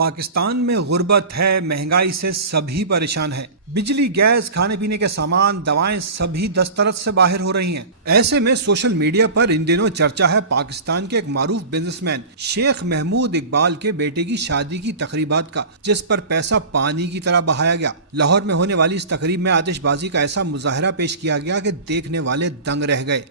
पाकिस्तान में गुर्बत है, महंगाई से सभी परेशान हैं। बिजली, गैस, खाने पीने के सामान, दवाएं सभी दस्तरस से बाहर हो रही हैं। ऐसे में सोशल मीडिया पर इन दिनों चर्चा है पाकिस्तान के एक मारूफ बिजनेसमैन शेख महमूद इकबाल के बेटे की शादी की तकरीबात का, जिस पर पैसा पानी की तरह बहाया गया। लाहौर में होने वाली इस तकरीब में आतिशबाजी का ऐसा मुजाहरा पेश किया गया कि देखने वाले दंग रह गए।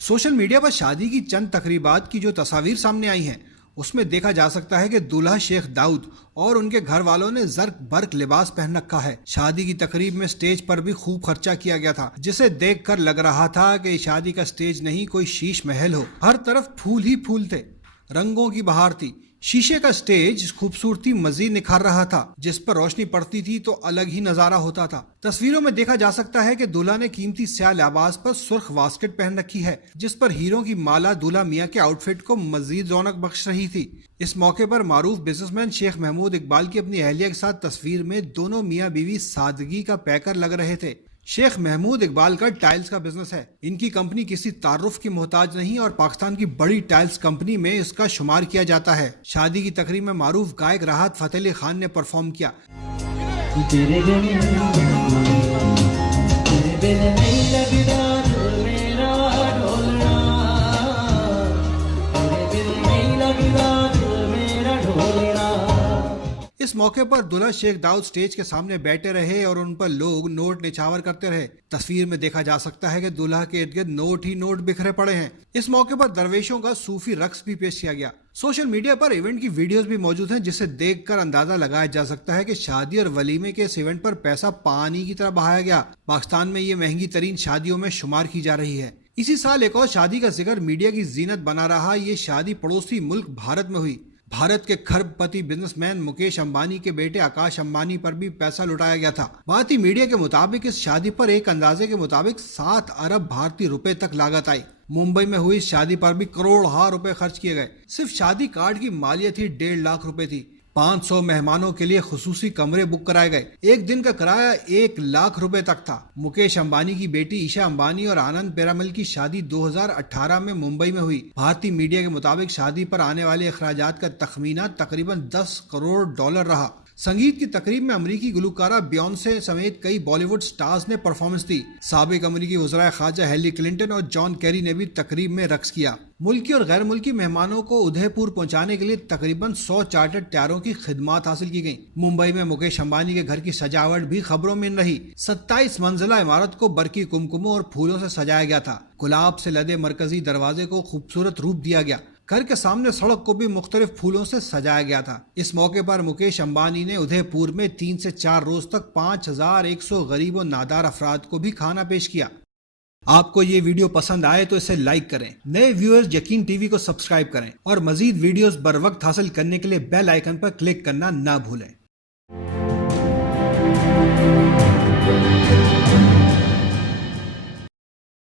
सोशल मीडिया पर शादी की चंद तकरीबात की जो तस्वीर सामने आई हैं, उसमें देखा जा सकता है कि दूल्हा शेख दाऊद और उनके घर वालों ने जर्क बर्क लिबास पहन रखा है। शादी की तकरीब में स्टेज पर भी खूब खर्चा किया गया था, जिसे देखकर लग रहा था कि शादी का स्टेज नहीं कोई शीश महल हो। हर तरफ फूल ही फूल थे, रंगों की बहार थी। शीशे का स्टेज खूबसूरती मजीद निखार रहा था। जिस पर रोशनी पड़ती थी तो अलग ही नजारा होता था। तस्वीरों में देखा जा सकता है कि दूल्हा ने कीमती स्याह लिबास पर सुर्ख वास्केट पहन रखी है, जिस पर हीरों की माला दूल्हा मियाँ के आउटफिट को मजीद रौनक बख्श रही थी। इस मौके पर मारूफ बिजनेसमैन शेख महमूद इकबाल की अपनी अहलिया के साथ तस्वीर में दोनों मियाँ बीवी सादगी का पैकर लग रहे थे। शेख महमूद इकबाल का टाइल्स का बिजनेस है। इनकी कंपनी किसी तारुफ की मोहताज नहीं और पाकिस्तान की बड़ी टाइल्स कंपनी में इसका शुमार किया जाता है। शादी की तकरीब में मारूफ गायक राहत फतेह अली खान ने परफॉर्म किया। इस मौके पर दूल्हा शेख दाऊद स्टेज के सामने बैठे रहे और उन पर लोग नोट निछावर करते रहे। तस्वीर में देखा जा सकता है कि दूल्हा के इर्द गिर्द नोट ही नोट बिखरे पड़े हैं। इस मौके पर दरवेशों का सूफी रक्स भी पेश किया गया। सोशल मीडिया पर इवेंट की वीडियोस भी मौजूद हैं, जिसे देखकर अंदाजा लगाया जा सकता है कि शादी और वलीमे के इस इवेंट पर पैसा पानी की तरह बहाया गया। पाकिस्तान में ये महंगी तरीन शादियों में शुमार की जा रही है। इसी साल एक और शादी का जिक्र मीडिया की जीनत बना रहा। ये शादी पड़ोसी मुल्क भारत में हुई। भारत के खरबपति बिजनेसमैन मुकेश अंबानी के बेटे आकाश अंबानी पर भी पैसा लुटाया गया था। भारतीय मीडिया के मुताबिक इस शादी पर एक अंदाजे के मुताबिक 7 अरब भारतीय रुपए तक लागत आई। मुंबई में हुई शादी पर भी करोड़ रुपए खर्च किए गए। सिर्फ शादी कार्ड की मालियत ही 1.5 लाख रुपए थी। 500 मेहमानों के लिए खुसूसी कमरे बुक कराए गए। एक दिन का किराया 1 लाख रुपए तक था। मुकेश अंबानी की बेटी ईशा अंबानी और आनंद पेरामल की शादी 2018 में मुंबई में हुई। भारतीय मीडिया के मुताबिक शादी पर आने वाले अखराजात का तखमीना तकरीबन $10 करोड़ रहा। संगीत की तकरीब में अमरीकी गुलकारा बियॉन्से समेत कई बॉलीवुड स्टार्स ने परफॉर्मेंस दी। साबिक अमरीकी वज़राए ख़ारजा हिलरी क्लिंटन और जॉन कैरी ने भी तकरीब में रक्स किया। मुल्की और गैर मुल्की मेहमानों को उदयपुर पहुंचाने के लिए तकरीबन 100 चार्टर्ड टायरों की खिदमत हासिल की गई। मुंबई में मुकेश अंबानी के घर की सजावट भी खबरों में रही। 27 मंजिला इमारत को बरकी कुमकुमों और फूलों से सजाया गया था। गुलाब से लदे मरकजी दरवाजे को खूबसूरत रूप दिया गया। घर के सामने सड़क को भी मुख्तलिफ फूलों से सजाया गया था। इस मौके पर मुकेश अंबानी ने उदयपुर में 3 से 4 रोज तक 5100 गरीब और नादार अफराद को भी खाना पेश किया। आपको ये वीडियो पसंद आए तो इसे लाइक करें। नए व्यूअर्स यकीन टीवी को सब्सक्राइब करें और मजीद वीडियोस बर वक्त हासिल करने के लिए बेल आइकन पर क्लिक करना ना भूलें।